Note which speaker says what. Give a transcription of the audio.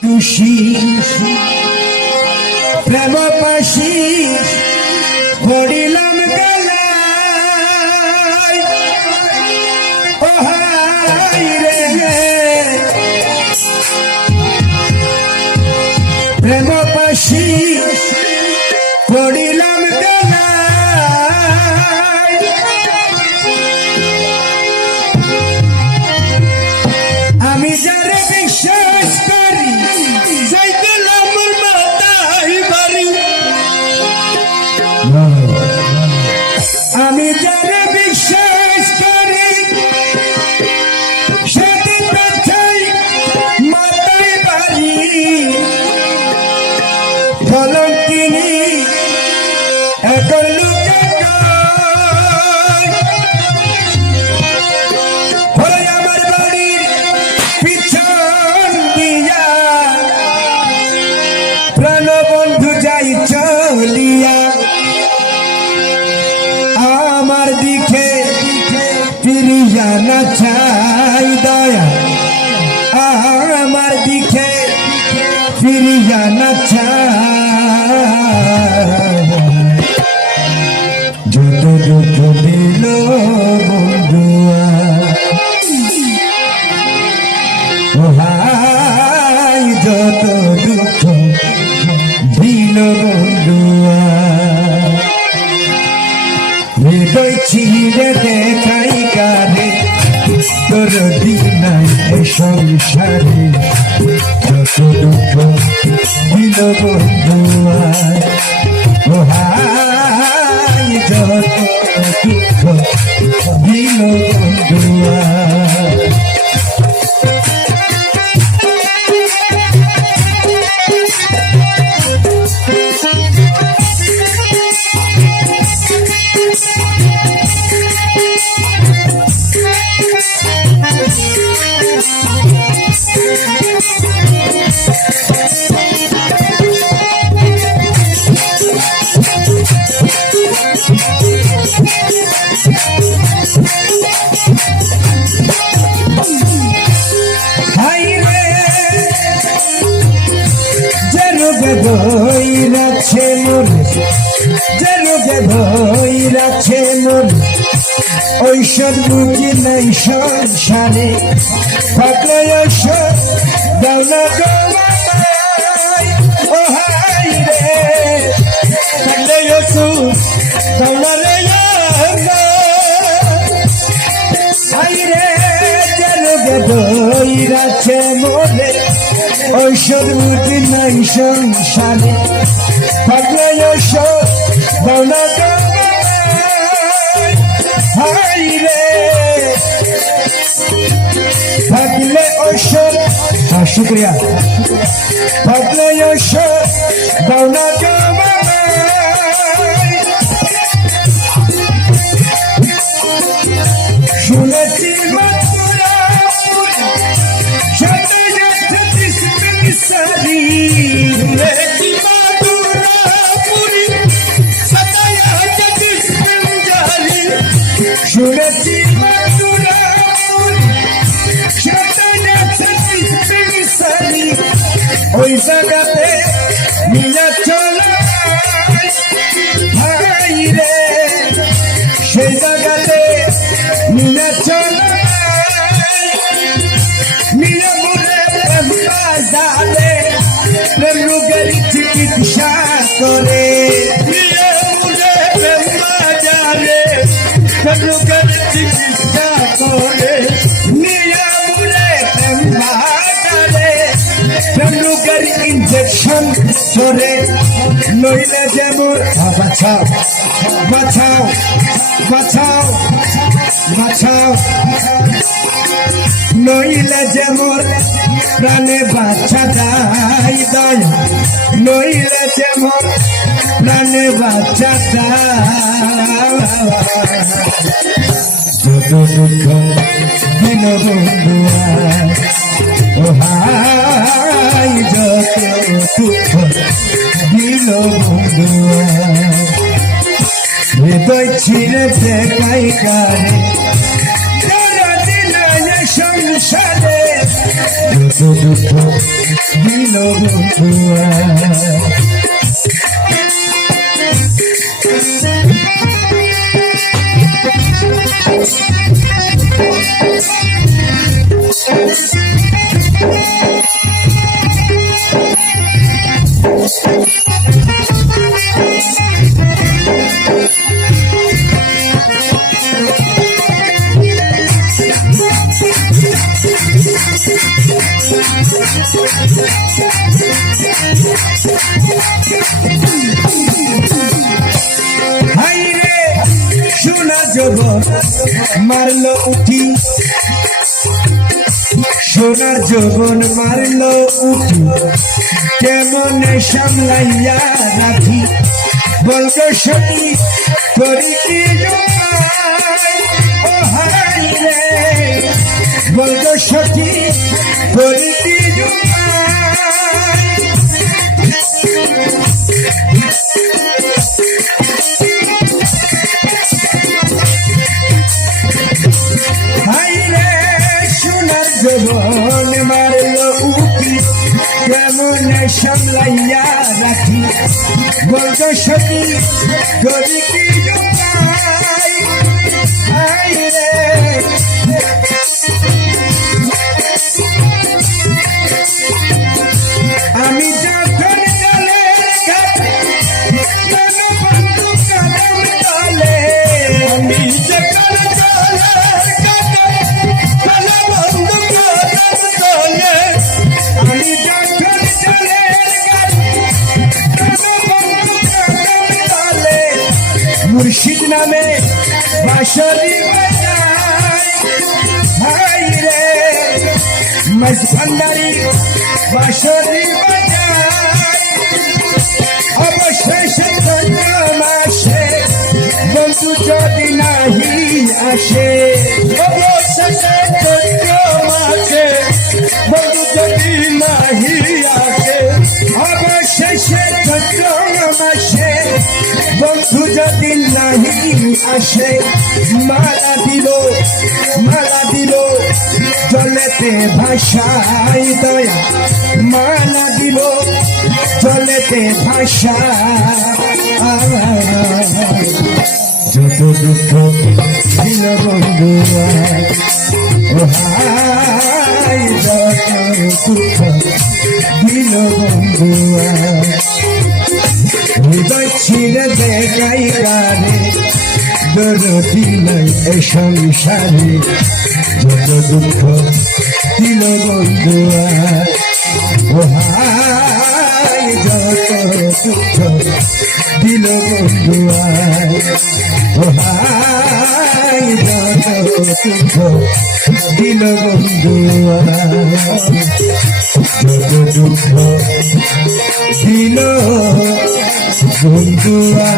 Speaker 1: খুশি প্রেম পাশি পড়িলাম গলায় রে প্রেম পাশি পড়িলাম ফিরিয়া না চাই দয়া। আমার দিকে ফিরিয়া না চাই। দুঃখ দিল যত ছিঁড়ে দেখাই কারে তোর দিনাই সংসারে যত দুঃখ দিল বন্ধুয়া বই রাখছে মোর যে রোগে বই রাখছে মোর ঐশ্বর বুঝি নাই সংসারে থাকলে ঐশ্বর দাও না গো আমায়। রে থাকলে ঐশ্বর নাই সংসারে দৌলা হাইরে থাকলে ঐশ্বর শুক্রিয়া। থাকলে ঐশ্বর দৌলা ওই জায়গাতে মিলা চলা হাই রে সেই জায়গাতে মিলে চলে মিলে মুলে প্রেম বাজারে প্রেম রোগের চিকিৎসা করে নইলে যেমন বাঁচাও বাঁচাও বাঁচাও বাঁচাও। নইলে যেমন প্রাণে বাচ্চা দাই দয়া নইলে যেমন প্রাণে বাচ্চা যত দুঃখ দিন বন্ধুয়া ও হাই যত দুঃখ দিল বন্ধু। হৃদয় ছিঁড়ে দেখাই কারে সংসারে। দিল বন্ধুয়া হাইরে সোনা জগৎ, মারলো উঠি। সোনার জগন মারলো উঠি। কেমন সামলাইয়া রাখি? বলতো সত্যি করি কি? ও হাইরে বলতো সত্যি বলতো সতী যদি কি মুর্শিদ নামে বাঁশরি হাই রে মাইজ ভান্ডারি বাঁশরি বাজায়। অবশ্যই সে মাসে বন্ধু যদি নাহি আসে অবশ্যই যদি নাহি আসে, মালা দিল মালা দিল, চলেতে ভাষায় দয়া। মালা দিল, চলেতে ভাষা যত দুঃখ দিল বন্ধুয়া ও হাই যত দুঃখ বন্ধুয়া হৃদয় কারে দরদি নাই এ সংসারে। যত দুঃখ দিল বন্ধুয়া ও যত দুঃখ দিল দিল বন্ধুয়া যত দুঃখ দিল বন্ধুয়া